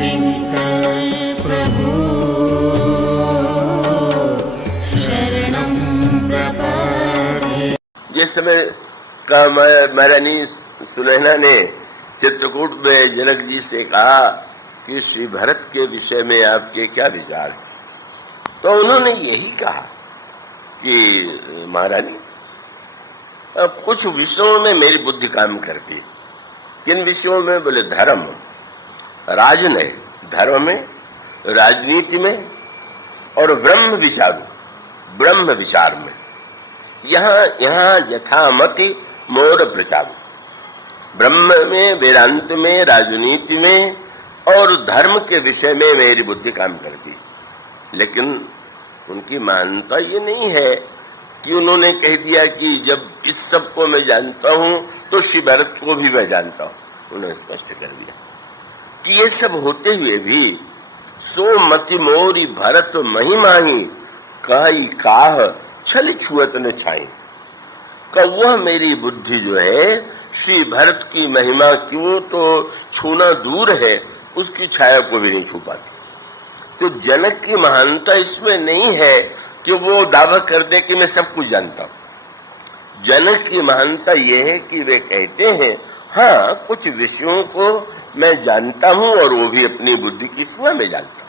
किंकर प्रभु शरणं प्रपद्ये। जिस समय का महारानी सुनैना ने चित्रकूट में जनक जी से कहा कि श्री भरत के विषय में आपके क्या विचार, तो उन्होंने यही कहा कि महारानी कुछ विषयों में मेरी बुद्धि काम करती है। किन विषयों में? बोले धर्म, राजनय, धर्म में, राजनीति में और ब्रह्म विचार में। यहाँ यथामति मोर प्रचार, ब्रह्म में, वेदांत में, राजनीति में और धर्म के विषय में मेरी बुद्धि काम करती। लेकिन उनकी मान्यता ये नहीं है कि उन्होंने कह दिया कि जब इस सब को मैं जानता हूं तो श्री भरत को भी मैं जानता हूं। उन्होंने स्पष्ट कर दिया कि ये सब होते हुए भी सो मति मोरी भरत महिमाही कही काह छल छुअत न छाई, का वह मेरी बुद्धि जो है श्री भरत की महिमा क्यों तो छूना दूर है, उसकी छाया को भी नहीं छू पाती। तो जनक की महानता इसमें नहीं है कि वो दावा कर दे कि मैं सब कुछ जानता हूं। जनक की महानता यह है कि वे कहते हैं हाँ कुछ विषयों को मैं जानता हूं और वो भी अपनी बुद्धि की सीमा में जानता हूं,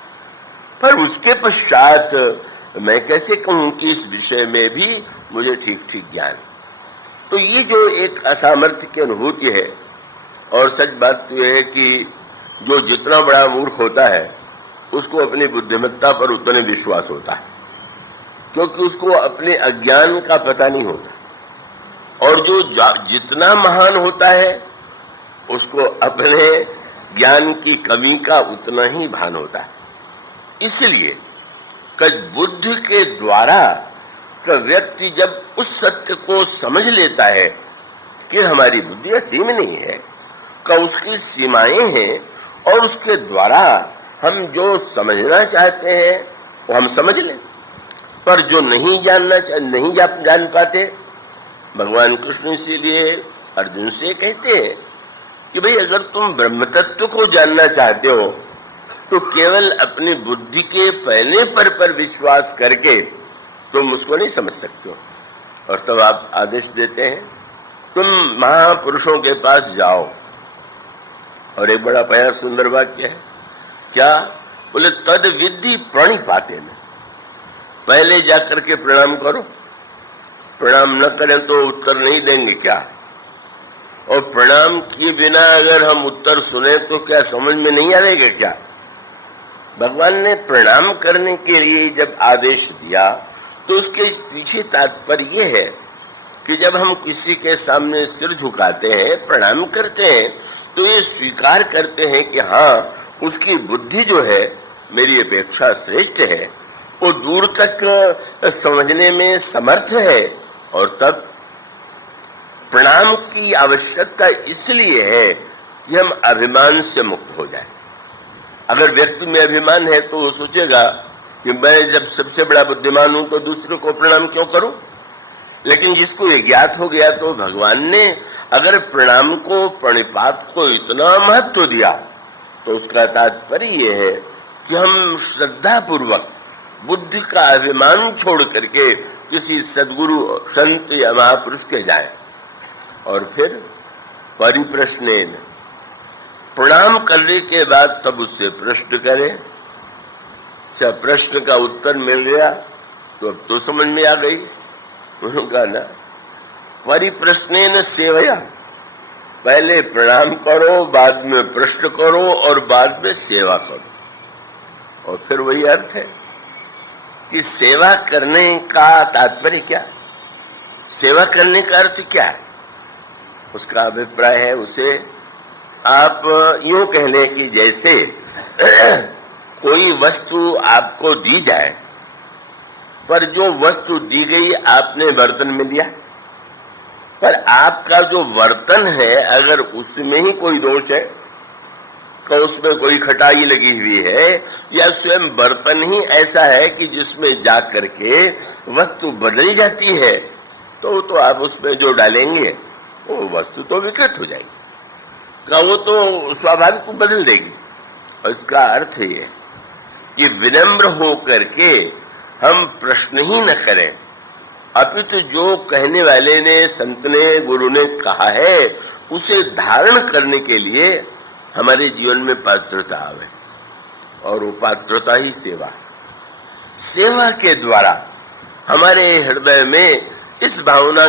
पर उसके पश्चात मैं कैसे कहूं कि इस विषय में भी मुझे ठीक ठीक ज्ञान। तो ये जो एक असामर्थ्य की अनुभूति है, और सच बात तो यह है कि जो जितना बड़ा मूर्ख होता है उसको अपनी बुद्धिमत्ता पर उतना विश्वास होता है, क्योंकि उसको अपने अज्ञान का पता नहीं होता। और जो जितना महान होता है उसको अपने ज्ञान की कमी का उतना ही भान होता है। इसलिए बुद्धि के द्वारा व्यक्ति जब उस सत्य को समझ लेता है कि हमारी बुद्धि असीम नहीं है, का उसकी सीमाएं हैं, और उसके द्वारा हम जो समझना चाहते हैं वो हम समझ लें, पर जो नहीं जान पाते, भगवान कृष्ण इसीलिए अर्जुन से कहते हैं कि भाई अगर तुम ब्रह्म तत्व को जानना चाहते हो तो केवल अपनी बुद्धि के पहले पर विश्वास करके तुम उसको नहीं समझ सकते हो। और तब आप आदेश देते हैं तुम महापुरुषों के पास जाओ। और एक बड़ा प्यारा सुंदर वाक्य है, क्या? बोले तद विद्धि प्रणिपाते में, पहले जाकर के प्रणाम करो। प्रणाम न करें तो उत्तर नहीं देंगे क्या? और प्रणाम किए बिना अगर हम उत्तर सुने तो क्या समझ में नहीं आएगा क्या? भगवान ने प्रणाम करने के लिए जब आदेश दिया तो उसके पीछे तात्पर्य यह है कि जब हम किसी के सामने सिर झुकाते हैं, प्रणाम करते हैं, तो ये स्वीकार करते हैं कि हाँ उसकी बुद्धि जो है मेरी अपेक्षा श्रेष्ठ है, वो दूर तक समझने में समर्थ है। और तब प्रणाम की आवश्यकता इसलिए है कि हम अभिमान से मुक्त हो जाए। अगर व्यक्ति में अभिमान है तो वो सोचेगा कि मैं जब सबसे बड़ा बुद्धिमान हूं तो दूसरे को प्रणाम क्यों करूं। लेकिन जिसको ये ज्ञात हो गया तो भगवान ने अगर प्रणाम को, प्रणिपात को इतना महत्व दिया तो उसका तात्पर्य ये है कि हम श्रद्धा पूर्वक बुद्धि का अभिमान छोड़ करके किसी सद्गुरु, संत या महापुरुष के जाएं और फिर परिप्रश्नेन, प्रणाम करने के बाद तब उससे प्रश्न करें। अच्छा, प्रश्न का उत्तर मिल गया तो अब तो समझ में आ गई। उन्होंने कहा ना, परिप्रश्नेन सेवया, पहले प्रणाम करो, बाद में प्रश्न करो और बाद में सेवा करो। और फिर वही अर्थ है कि सेवा करने का तात्पर्य क्या, सेवा करने का अर्थ क्या है, उसका अभिप्राय है उसे आप यूं कह लें कि जैसे कोई वस्तु आपको दी जाए, पर जो वस्तु दी गई आपने बर्तन में लिया, पर आपका जो बर्तन है अगर उसमें ही कोई दोष है, तो उसमें कोई खटाई लगी हुई है, या स्वयं बर्तन ही ऐसा है कि जिसमें जा करके वस्तु बदली जाती है, तो आप उसमें जो डालेंगे वो वस्तु तो विकृत हो जाएगी, वो तो स्वाभाविक बदल देगी। और इसका अर्थ ये कि विनम्र हो करके हम प्रश्न ही न करें, अपितु जो कहने वाले ने, संत ने, गुरु ने कहा है उसे धारण करने के लिए हमारे जीवन में पात्रता आवे, और वो पात्रता ही सेवा। सेवा के द्वारा हमारे हृदय में इस भावना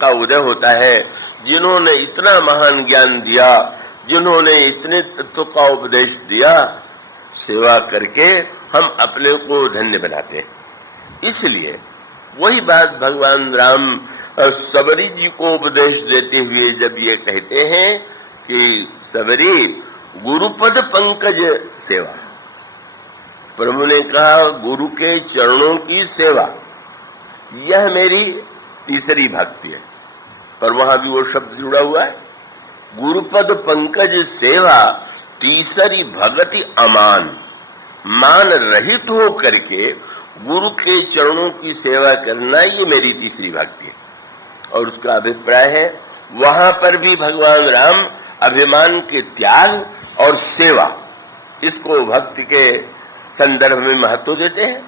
का उदय होता है, जिन्होंने इतना महान ज्ञान दिया, जिन्होंने इतने तत्व का उपदेश दिया, सेवा करके हम अपने को धन्य बनाते हैं। इसलिए वही बात भगवान राम सबरी जी को उपदेश देते हुए जब ये कहते हैं कि सबरी गुरुपद पंकज सेवा, प्रभु ने कहा गुरु के चरणों की सेवा, यह मेरी तीसरी भक्ति है। पर वहां भी वो शब्द जुड़ा हुआ है, गुरुपद पंकज सेवा तीसरी भगति अमान, मान रहित हो करके गुरु के चरणों की सेवा करना, ये मेरी तीसरी भक्ति है। और उसका अभिप्राय है वहां पर भी भगवान राम अभिमान के त्याग और सेवा, इसको भक्ति के संदर्भ में महत्व देते हैं।